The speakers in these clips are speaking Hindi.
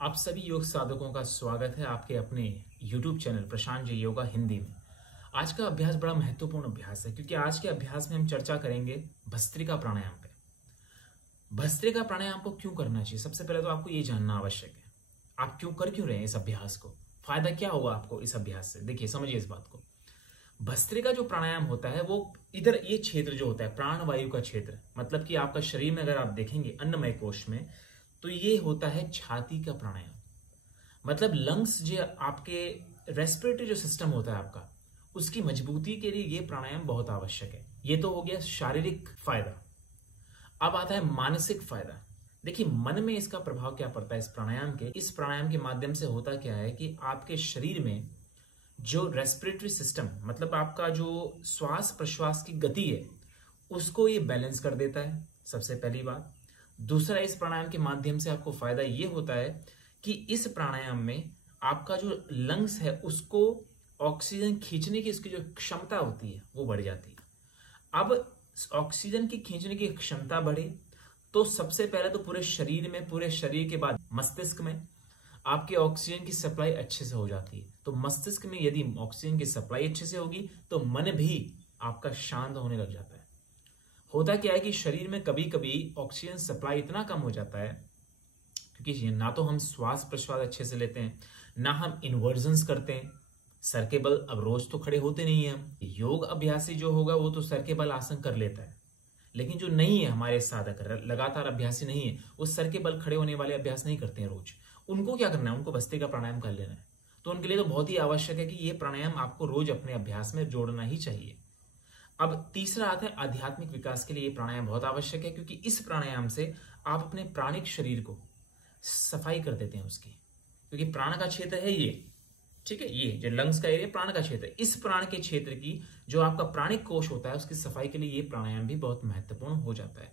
आप सभी योग साधकों का स्वागत है आपके अपने YouTube चैनल प्रशांत जी योगा हिंदी में। आज का अभ्यास बड़ा महत्वपूर्ण अभ्यास है क्योंकि आज के अभ्यास में हम चर्चा करेंगे भस्त्रिका प्राणायाम पे। भस्त्रिका प्राणायाम को क्यों करना चाहिए, सबसे पहले तो आपको ये जानना आवश्यक है आप क्यों रहे हैं इस अभ्यास को, फायदा क्या होगा आपको इस अभ्यास से। देखिए समझिए इस बात को। भस्त्रिका जो प्राणायाम होता है वो इधर ये क्षेत्र जो होता है प्राण वायु का क्षेत्र, मतलब कि आपका शरीर में अगर आप देखेंगे अन्नमय कोश में तो ये होता है छाती का प्राणायाम। मतलब लंग्स जो आपके रेस्पिरेटरी जो सिस्टम होता है आपका, उसकी मजबूती के लिए ये प्राणायाम बहुत आवश्यक है। ये तो हो गया शारीरिक फायदा। अब आता है मानसिक फायदा। देखिए मन में इसका प्रभाव क्या पड़ता है इस प्राणायाम के। इस प्राणायाम के माध्यम से होता क्या है कि आपके शरीर में जो रेस्पिरेटरी सिस्टम, मतलब आपका जो श्वास प्रश्वास की गति है, उसको ये बैलेंस कर देता है, सबसे पहली बात। दूसरा, इस प्राणायाम के माध्यम से आपको फायदा ये होता है कि इस प्राणायाम में आपका जो लंग्स है उसको ऑक्सीजन खींचने की इसकी जो क्षमता होती है वो बढ़ जाती है। अब ऑक्सीजन की खींचने की क्षमता बढ़े तो सबसे पहले तो पूरे शरीर में, पूरे शरीर के बाद मस्तिष्क में आपके ऑक्सीजन की सप्लाई अच्छे से हो जाती है। तो मस्तिष्क में यदि ऑक्सीजन की सप्लाई अच्छे से होगी तो मन भी आपका शांत होने लग जाता है। होता क्या है कि शरीर में कभी कभी ऑक्सीजन सप्लाई इतना कम हो जाता है क्योंकि ना तो हम श्वास प्रश्वास अच्छे से लेते हैं, ना हम इन्वर्जन्स करते हैं। सर के बल अब रोज तो खड़े होते नहीं है हम। योग अभ्यासी जो होगा वो तो सर के बल आसन कर लेता है, लेकिन जो नहीं है हमारे साधक लगातार अभ्यासी नहीं है, वो सर के बल खड़े होने वाले अभ्यास नहीं करते हैं रोज। उनको क्या करना है, उनको भस्त्रिका प्राणायाम कर लेना है। तो उनके लिए तो बहुत ही आवश्यक है कि ये प्राणायाम आपको रोज अपने अभ्यास में जोड़ना ही चाहिए। अब तीसरा आता है आध्यात्मिक विकास के लिए ये प्राणायाम बहुत आवश्यक है क्योंकि इस प्राणायाम से आप अपने प्राणिक शरीर को सफाई कर देते हैं उसकी, क्योंकि प्राण का क्षेत्र है ये, ठीक है, ये जो लंग्स का एरिया प्राण का क्षेत्र है। इस प्राण के क्षेत्र की जो आपका प्राणिक कोश होता है उसकी सफाई के लिए ये प्राणायाम भी बहुत महत्वपूर्ण हो जाता है।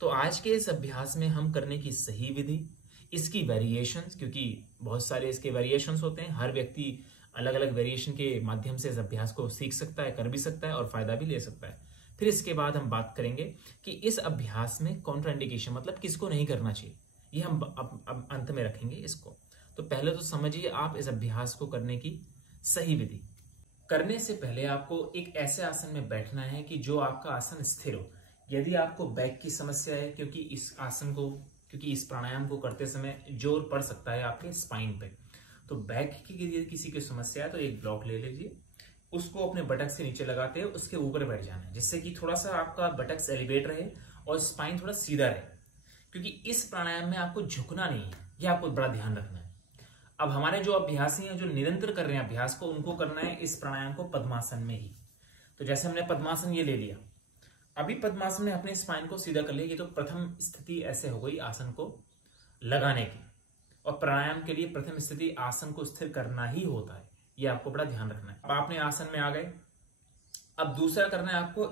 तो आज के इस अभ्यास में हम करने की सही विधि, इसकी वेरिएशंस, क्योंकि बहुत सारे इसके वेरिएशंस होते हैं, हर व्यक्ति अलग अलग वेरिएशन के माध्यम से इस अभ्यास को सीख सकता है, कर भी सकता है और फायदा भी ले सकता है। फिर इसके बाद हम बात करेंगे कि इस अभ्यास में कॉन्ट्राइंडिकेशन, मतलब किसको नहीं करना चाहिए, ये हम अब अंत में रखेंगे इसको। तो पहले तो समझिए आप इस अभ्यास को करने की सही विधि। करने से पहले आपको एक ऐसे आसन में बैठना है कि जो आपका आसन स्थिर हो। यदि आपको बैक की समस्या है, क्योंकि इस प्राणायाम को करते समय जोर पड़ सकता है आपके स्पाइन पे, तो बैक की यदि किसी की समस्या है तो एक ब्लॉक ले लीजिए, उसको अपने बटक्स के नीचे लगाते हैं, उसके ऊपर बैठ जाना है, जिससे कि थोड़ा सा आपका बटक्स एलिवेट रहे और स्पाइन थोड़ा सीधा रहे। क्योंकि इस प्राणायाम में आपको झुकना नहीं है, यह आपको बड़ा ध्यान रखना है। अब हमारे जो अभ्यासी हैं जो निरंतर कर रहे हैं अभ्यास को, उनको करना है इस प्राणायाम को पद्मासन में ही। तो जैसे हमने पद्मासन ये ले लिया, अभी पद्मासन में अपने स्पाइन को सीधा कर लिया। ये तो प्रथम स्थिति ऐसे हो गई आसन को लगाने की, और प्राणायाम के लिए प्रथम स्थिति आसन को स्थिर करना ही होता है, ये आपको बड़ा ध्यान रखना है। अब आपने आसन में आ गए, अब दूसरा करना है आपको,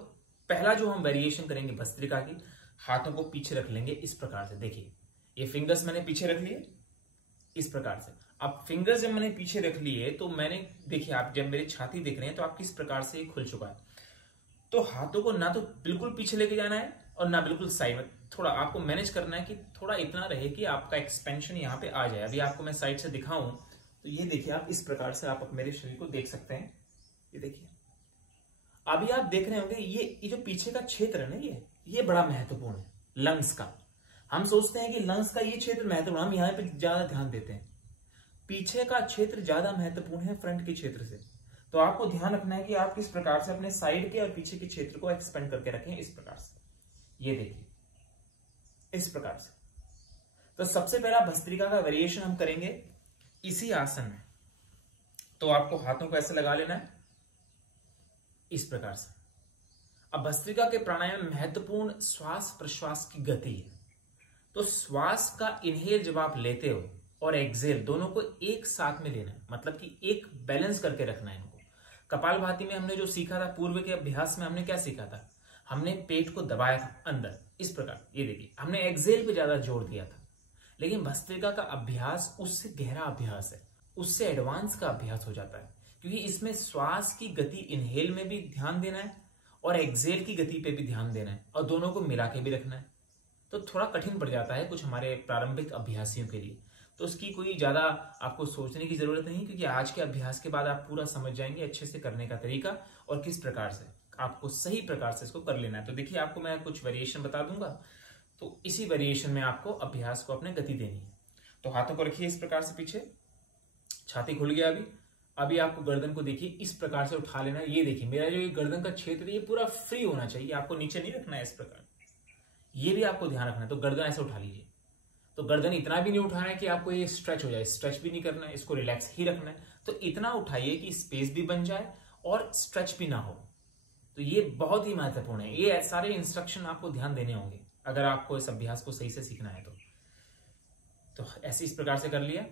पहला जो हम वेरिएशन करेंगे भस्त्रिका की, हाथों को पीछे रख लेंगे इस प्रकार से। देखिए ये फिंगर्स मैंने पीछे रख लिए इस प्रकार से। अब फिंगर्स जब मैंने पीछे रख लिए तो मैंने, देखिए आप जब मेरी छाती देख रहे हैं तो आप किस प्रकार से खुल चुका है। तो हाथों को ना तो बिल्कुल पीछे लेके जाना है और ना बिल्कुल साइड में, थोड़ा आपको मैनेज करना है कि थोड़ा इतना रहे कि आपका एक्सपेंशन यहाँ पे आ जाए। अभी आपको मैं साइड से दिखाऊं तो ये देखिए आप इस प्रकार से आप मेरे शरीर को देख सकते हैं। ये देखिए अभी आप देख रहे होंगे ये जो पीछे का क्षेत्र है ना, ये बड़ा महत्वपूर्ण है लंग्स का। हम सोचते हैं कि लंग्स का ये क्षेत्र महत्वपूर्ण, हम यहाँ पे ज्यादा ध्यान देते हैं। पीछे का क्षेत्र ज्यादा महत्वपूर्ण है फ्रंट के क्षेत्र से। तो आपको ध्यान रखना है कि आप किस प्रकार से अपने साइड के और पीछे के क्षेत्र को एक्सपेंड करके रखें इस प्रकार से। ये देखिए इस प्रकार से। तो सबसे पहला भस्त्रिका का वेरिएशन हम करेंगे इसी आसन में। तो आपको हाथों को ऐसे लगा लेना है इस प्रकार से। अब भस्त्रिका के प्राणायाम में महत्वपूर्ण श्वास प्रश्वास की गति है। तो श्वास का इनहेल जब आप लेते हो और एक्सेल दोनों को एक साथ में लेना है, मतलब कि एक बैलेंस करके रखना है इनको। कपालभाति में हमने जो सीखा था, पूर्व के अभ्यास में हमने क्या सीखा था, हमने पेट को दबाया था अंदर इस प्रकार। ये देखिए हमने एक्सेल पे ज्यादा जोर दिया था, लेकिन भस्त्रिका का अभ्यास उससे गहरा अभ्यास है, उससे एडवांस का अभ्यास हो जाता है, क्योंकि इसमें श्वास की गति इनहेल में भी ध्यान देना है और एक्सेल की गति पे भी ध्यान देना है, और दोनों को मिला के भी रखना है। तो थोड़ा कठिन पड़ जाता है कुछ हमारे प्रारंभिक अभ्यासियों के लिए। तो उसकी कोई ज्यादा आपको सोचने की जरूरत नहीं, क्योंकि आज के अभ्यास के बाद आप पूरा समझ जाएंगे अच्छे से करने का तरीका और किस प्रकार से आपको सही प्रकार से इसको कर लेना है। तो देखिए, आपको मैं कुछ वेरिएशन बता दूंगा, तो इसी वेरिएशन में आपको अभ्यास को अपने गति देनी है। तो हाथों को रखिए इस प्रकार से पीछे, छाती खुल गया। अभी आपको गर्दन को देखिए इस प्रकार से उठा लेना है। ये देखिए, मेरा जो ये गर्दन का क्षेत्र है ये पूरा फ्री होना चाहिए, आपको नीचे नहीं रखना है इस प्रकार, ये भी आपको ध्यान रखना है। तो गर्दन ऐसे उठा लीजिए। तो गर्दन इतना भी नहीं उठाना है कि आपको ये स्ट्रेच हो जाए, स्ट्रेच भी नहीं करना है, इसको रिलैक्स ही रखना है। तो इतना उठाइए कि स्पेस भी बन जाए और स्ट्रेच भी ना हो। तो ये बहुत ही महत्वपूर्ण है। ये सारे इंस्ट्रक्शन आपको ध्यान देने होंगे अगर आपको इस अभ्यास को सही से सीखना है। तो ऐसे इस प्रकार से कर लिया।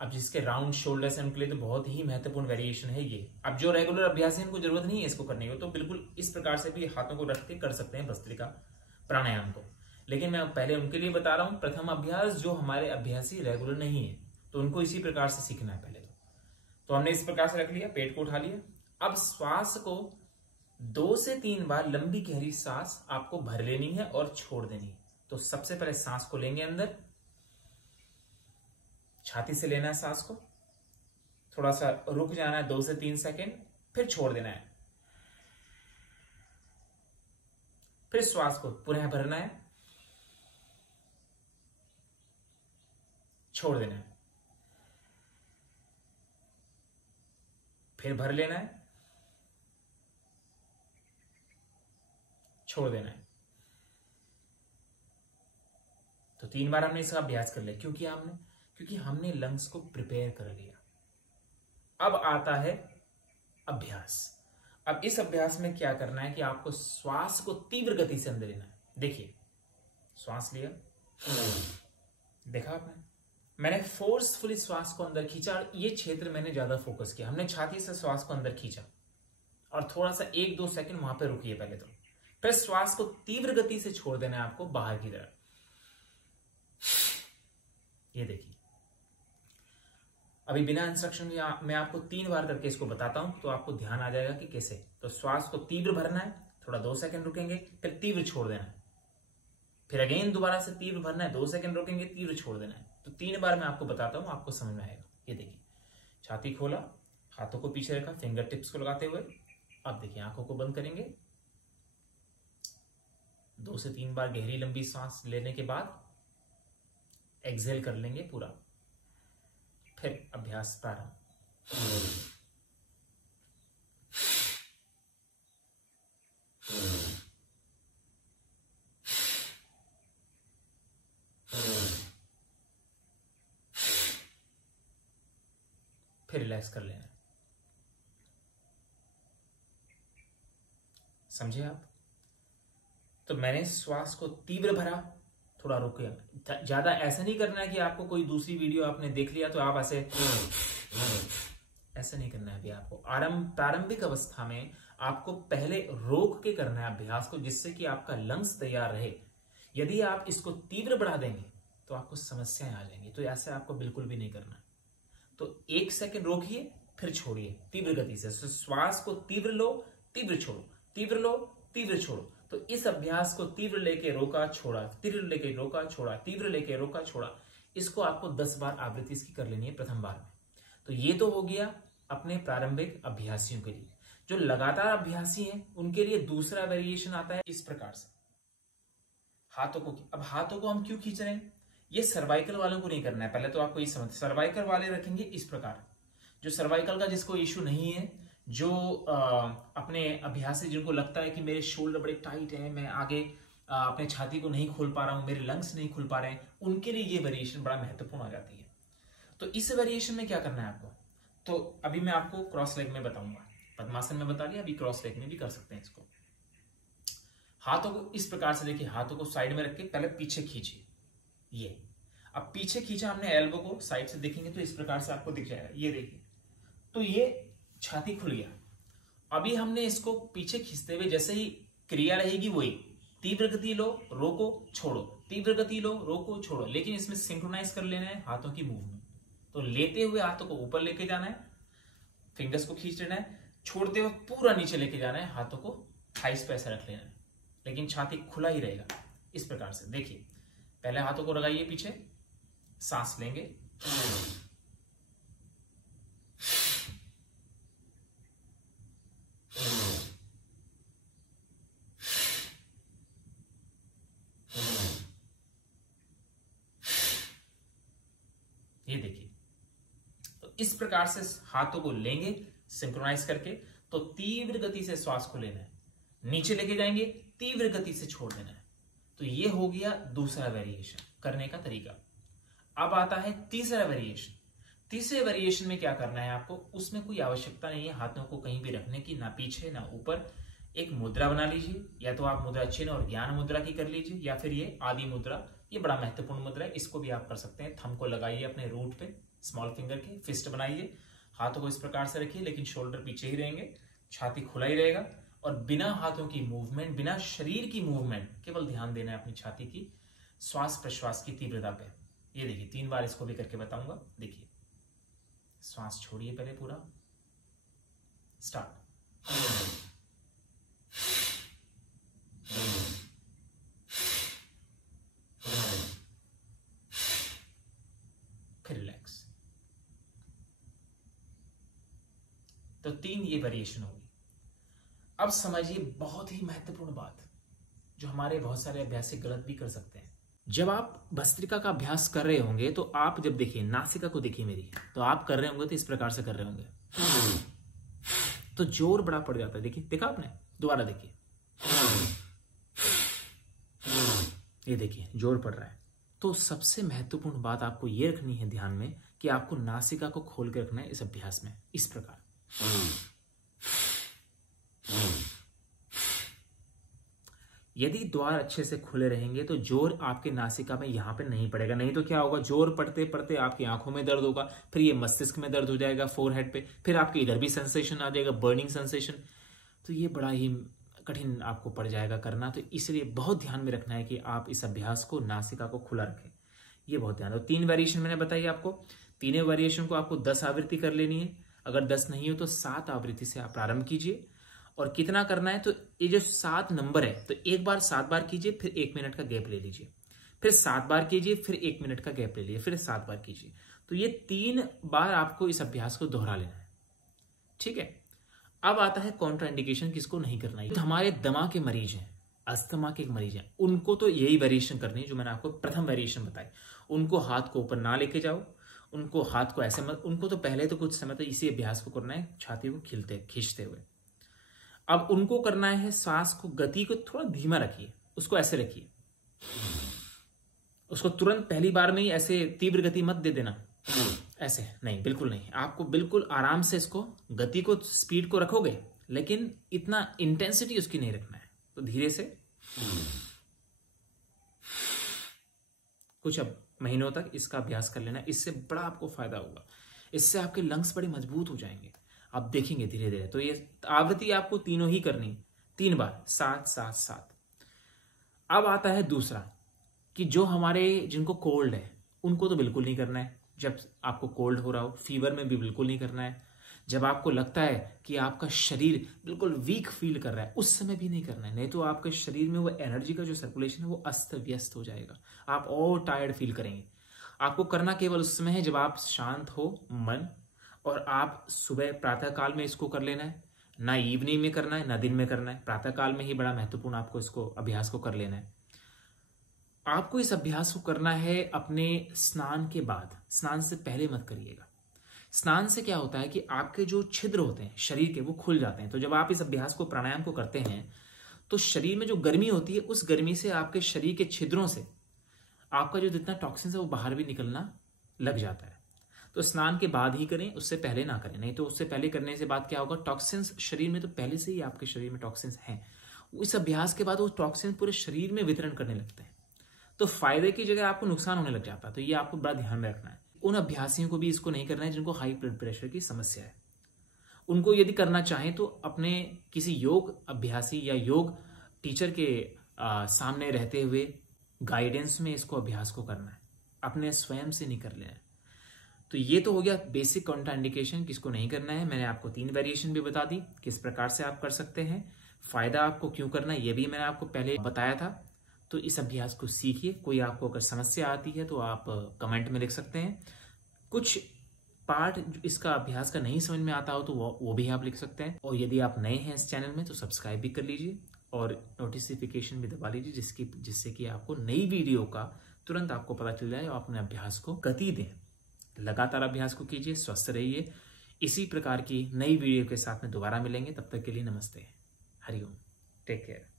अब जिसके राउंड शोल्डर्स है उनके लिए तो बहुत ही महत्वपूर्ण वेरिएशन है ये। अब जो रेगुलर अभ्यास है इनको जरूरत नहीं है इसको करने की, तो बिल्कुल इस प्रकार से भी हाथों को रख के कर सकते हैं भस्त्रिका प्राणायाम को। लेकिन मैं पहले उनके लिए बता रहा हूं प्रथम अभ्यास, जो हमारे अभ्यासी रेगुलर नहीं है, तो उनको इसी प्रकार से सीखना है पहले। तो हमने इस प्रकार से रख लिया, पेट को उठा लिया। अब श्वास को 2 से 3 बार लंबी गहरी सांस आपको भर लेनी है और छोड़ देनी है। तो सबसे पहले सांस को लेंगे अंदर, छाती से लेना है सांस को, थोड़ा सा रुक जाना है 2 से 3 सेकेंड, फिर छोड़ देना है। फिर श्वास को पुनः भरना है, छोड़ देना है, फिर भर लेना है, छोड़ देना है। तो 3 बार हमने इसका अभ्यास कर लिया। क्योंकि हमने लंग्स को प्रिपेयर कर लिया। अब आता है अभ्यास। अब इस अभ्यास में क्या करना है कि आपको श्वास को तीव्र गति से अंदर लेना है। देखिए, श्वास लिया, देखा आपने, मैंने फोर्सफुली श्वास को अंदर खींचा और ये क्षेत्र मैंने ज्यादा फोकस किया। हमने छाती से श्वास को अंदर खींचा और थोड़ा सा 1-2 सेकंड वहां पे रुकिए पहले। तो फिर श्वास को तीव्र गति से छोड़ देना है आपको बाहर की तरफ। ये देखिए, अभी बिना इंस्ट्रक्शन मैं आपको 3 बार करके इसको बताता हूं, तो आपको ध्यान आ जाएगा कि कैसे। तो श्वास को तीव्र भरना है, थोड़ा 2 सेकंड रुकेंगे, फिर तीव्र छोड़ देना है, फिर अगेन दोबारा से तीव्र भरना है, 2 सेकंड रुकेंगे, तीव्र छोड़ देना है। तो 3 बार मैं आपको बताता हूं, आपको समझ में आएगा। ये देखिए, छाती खोला, हाथों को पीछे रखा, फिंगर टिप्स को लगाते हुए। अब देखिए, आंखों को बंद करेंगे, 2 से 3 बार गहरी लंबी सांस लेने के बाद एक्सहेल कर लेंगे पूरा। फिर अभ्यास प्रारंभ। फिर रिलैक्स कर लेना। समझे आप? तो मैंने श्वास को तीव्र भरा, थोड़ा रुके। ज्यादा ऐसा नहीं करना है कि आपको कोई दूसरी वीडियो आपने देख लिया तो आप ऐसा नहीं करना है। अभी आपको प्रारंभिक अवस्था में आपको पहले रोक के करना है अभ्यास को, जिससे कि आपका लंग्स तैयार रहे। यदि आप इसको तीव्र बढ़ा देंगे तो आपको समस्याएं आ जाएंगी। तो ऐसे आपको बिल्कुल भी नहीं करना। तो 1 सेकंड रोकिए, फिर छोड़िए तीव्र गति से। श्वास को तीव्र लो, तीव्र छोड़ो, तीव्र लो, तीव्र छोड़ो। तो इस अभ्यास को तीव्र लेके रोका, छोड़ा, तीव्र लेके रोका, छोड़ा, तीव्र लेके रोका, छोड़ा, इसको आपको 10 बार आवृत्ति इसकी कर लेनी है प्रथम बार में। तो ये तो हो गया अपने प्रारंभिक अभ्यासियों के लिए। जो लगातार अभ्यासी हैं उनके लिए दूसरा वेरिएशन आता है इस प्रकार से। हाथों को, अब हाथों को हम क्यों खींच रहे हैं? ये सर्वाइकल वालों को नहीं करना है। पहले तो आपको ये समझ, सर्वाइकल वाले रखेंगे इस प्रकार। जो सर्वाइकल का जिसको इश्यू नहीं है, जो अपने अभ्यासी जिनको लगता है कि मेरे शोल्डर बड़े टाइट हैं, मैं आगे अपने छाती को नहीं खोल पा रहा हूं, मेरे लंग्स नहीं खुल पा रहे हैं, उनके लिए ये वेरिएशन बड़ा महत्वपूर्ण आ जाती है। तो इस वेरिएशन में क्या करना है आपको? तो अभी मैं आपको क्रॉस लेग में बताऊंगा। पद्मासन में बता दिया, अभी क्रॉस लेग में भी कर सकते हैं इसको। हाथों को इस प्रकार से देखिए, हाथों को साइड में रख के पहले पीछे खींचिए। ये अब पीछे खींचा हमने, एल्बो को साइड से देखेंगे तो इस प्रकार से आपको दिख जाएगा। ये देखिए, तो ये छाती खुल गया। अभी हमने इसको पीछे खींचते हुए जैसे ही क्रिया रहेगी वही, तीव्र गति लो, रोको, छोड़ो, तीव्र गति लो, रोको, छोड़ो। लेकिन इसमें सिंक्रोनाइज कर लेना है हाथों की मूवमेंट। तो लेते हुए हाथों को ऊपर लेके जाना है, फिंगर्स को खींच लेना है, छोड़ते हुए पूरा नीचे लेके जाना है, हाथों को थाइस पे ऐसा रख लेना है, लेकिन छाती खुला ही रहेगा। इस प्रकार से देखिए, पहले हाथों को लगाइए पीछे, सांस लेंगे, ये देखिए, तो इस प्रकार से हाथों को लेंगे सिंक्रोनाइज करके, तो तीव्र गति से श्वास को लेना है, नीचे लेके जाएंगे, तीव्र गति से छोड़ देना है। तो ये हो गया दूसरा वेरिएशन करने का तरीका। अब आता है तीसरा वेरिएशन। तीसरे वेरिएशन में क्या करना है आपको, उसमें कोई आवश्यकता नहीं है हाथों को कहीं भी रखने की, ना पीछे ना ऊपर। एक मुद्रा बना लीजिए, या तो आप मुद्रा चिन्ह और ज्ञान मुद्रा की कर लीजिए, या फिर ये आदि मुद्रा, ये बड़ा महत्वपूर्ण मुद्रा है, इसको भी आप कर सकते हैं। थंब को लगाइए अपने रूट पे, स्मॉल फिंगर के, फिस्ट बनाइए, हाथों को इस प्रकार से रखिए, लेकिन शोल्डर पीछे ही रहेंगे, छाती खुला ही रहेगा, और बिना हाथों की मूवमेंट, बिना शरीर की मूवमेंट, केवल ध्यान देना है अपनी छाती की श्वास प्रश्वास की तीव्रता पे। ये देखिए 3 बार इसको भी करके बताऊंगा। देखिए, श्वास छोड़िए पहले पूरा, स्टार्ट। फिर रिलैक्स। तो 3 ये वेरिएशन होगी। अब समझिए बहुत ही महत्वपूर्ण बात, जो हमारे बहुत सारे अभ्यासी गलत भी कर सकते हैं। जब आप भस्त्रिका का अभ्यास कर रहे होंगे, तो आप जब देखिए नासिका को देखिए मेरी, तो आप कर रहे होंगे तो इस प्रकार से कर रहे होंगे, तो जोर बड़ा पड़ जाता है। देखिए, देखा आपने, दोबारा देखिए, ये देखिए जोर पड़ रहा है। तो सबसे महत्वपूर्ण बात आपको ये रखनी है ध्यान में, कि आपको नासिका को खोल के रखना है इस अभ्यास में, इस प्रकार। यदि द्वार अच्छे से खुले रहेंगे तो जोर आपके नासिका में यहां पे नहीं पड़ेगा। नहीं तो क्या होगा, जोर पड़ते पड़ते आपकी आंखों में दर्द होगा, फिर ये मस्तिष्क में दर्द हो जाएगा, फोरहेड पे, फिर आपके इधर भी सेंसेशन आ जाएगा, बर्निंग सेंसेशन। तो ये बड़ा ही कठिन आपको पड़ जाएगा करना। तो इसलिए बहुत ध्यान में रखना है कि आप इस अभ्यास को, नासिका को खुला रखें, ये बहुत ध्यान। 3 वेरिएशन मैंने बताई आपको। तीनों वेरिएशन को आपको 10 आवृत्ति कर लेनी है। अगर 10 नहीं हो तो 7 आवृत्ति से आप प्रारंभ कीजिए। और कितना करना है, तो ये जो 7 नंबर है, तो एक बार 7 बार कीजिए, फिर 1 मिनट का गैप ले लीजिए, फिर 7 बार कीजिए, फिर 1 मिनट का गैप ले लीजिए, फिर 7 बार कीजिए। तो ये 3 बार आपको इस अभ्यास को दोहरा लेना है, ठीक है। अब आता है कॉन्ट्रा इंडिकेशन, किसको नहीं करना है। तो हमारे दमा के मरीज हैं, अस्थमा के मरीज हैं, उनको तो यही वेरिएशन करनी है जो मैंने आपको प्रथम वेरिएशन बताई। उनको हाथ को ऊपर ना लेके जाओ, उनको हाथ को ऐसे मत, उनको तो पहले तो कुछ समय तो इसी अभ्यास को करना है, छाती को खींचते हुए। अब उनको करना है, सांस को, गति को थोड़ा धीमा रखिए, उसको ऐसे रखिए, उसको तुरंत पहली बार में ही ऐसे तीव्र गति मत दे देना, ऐसे नहीं, बिल्कुल नहीं। आपको बिल्कुल आराम से इसको, गति को, स्पीड को रखोगे, लेकिन इतना इंटेंसिटी उसकी नहीं रखना है। तो धीरे से कुछ अब महीनों तक इसका अभ्यास कर लेना, इससे बड़ा आपको फायदा होगा। इससे आपके लंग्स बड़े मजबूत हो जाएंगे, आप देखेंगे धीरे धीरे। तो ये आवृत्ति आपको तीनों ही करनी, 3 बार, 7 7 7। अब आता है दूसरा, कि जो हमारे जिनको कोल्ड है उनको तो बिल्कुल नहीं करना है। जब आपको कोल्ड हो रहा हो, फीवर में भी बिल्कुल नहीं करना है। जब आपको लगता है कि आपका शरीर बिल्कुल वीक फील कर रहा है, उस समय भी नहीं करना है। नहीं तो आपके शरीर में वो एनर्जी का जो सर्कुलेशन है वो अस्त व्यस्त हो जाएगा, आप और टायर्ड फील करेंगे। आपको करना केवल उस समय है जब आप शांत हो मन, और आप सुबह प्रातः काल में इसको कर लेना है। ना इवनिंग में करना है, ना दिन में करना है, प्रातः काल में ही बड़ा महत्वपूर्ण आपको इसको अभ्यास को कर लेना है। आपको इस अभ्यास को करना है अपने स्नान के बाद, स्नान से पहले मत करिएगा। स्नान से क्या होता है कि आपके जो छिद्र होते हैं शरीर के, वो खुल जाते हैं। तो जब आप इस अभ्यास को, प्राणायाम को करते हैं, तो शरीर में जो गर्मी होती है, उस गर्मी से आपके शरीर के छिद्रों से आपका जो जितना टॉक्सिन है वो बाहर भी निकलना लग जाता है। तो स्नान के बाद ही करें, उससे पहले ना करें। नहीं तो उससे पहले करने से बाद क्या होगा, टॉक्सिन्स शरीर में तो पहले से ही आपके शरीर में टॉक्सिन्स हैं, इस अभ्यास के बाद वो टॉक्सिन पूरे शरीर में वितरण करने लगते हैं। तो फायदे की जगह आपको नुकसान होने लग जाता है। तो ये आपको बड़ा ध्यान में रखना है। उन अभ्यासियों को भी इसको नहीं करना है जिनको हाई ब्लड प्रेशर की समस्या है। उनको यदि करना चाहें तो अपने किसी योग अभ्यासी या योग टीचर के सामने रहते हुए गाइडेंस में इसको अभ्यास को करना है, अपने स्वयं से नहीं कर लेना है। तो ये तो हो गया बेसिक कॉन्ट्राइंडिकेशन, किसको नहीं करना है। मैंने आपको 3 वेरिएशन भी बता दी, किस प्रकार से आप कर सकते हैं, फायदा आपको क्यों करना है ये भी मैंने आपको पहले बताया था। तो इस अभ्यास को सीखिए। कोई आपको अगर समस्या आती है तो आप कमेंट में लिख सकते हैं। कुछ पार्ट इसका अभ्यास का नहीं समझ में आता हो तो वो भी आप लिख सकते हैं। और यदि आप नए हैं इस चैनल में तो सब्सक्राइब भी कर लीजिए और नोटिफिकेशन भी दबा लीजिए, जिससे कि आपको नई वीडियो का तुरंत आपको पता चल जाए और अपने अभ्यास को गति दें। लगातार अभ्यास को कीजिए, स्वस्थ रहिए। इसी प्रकार की नई वीडियो के साथ में दोबारा मिलेंगे। तब तक के लिए नमस्ते, हरिओम, टेक केयर।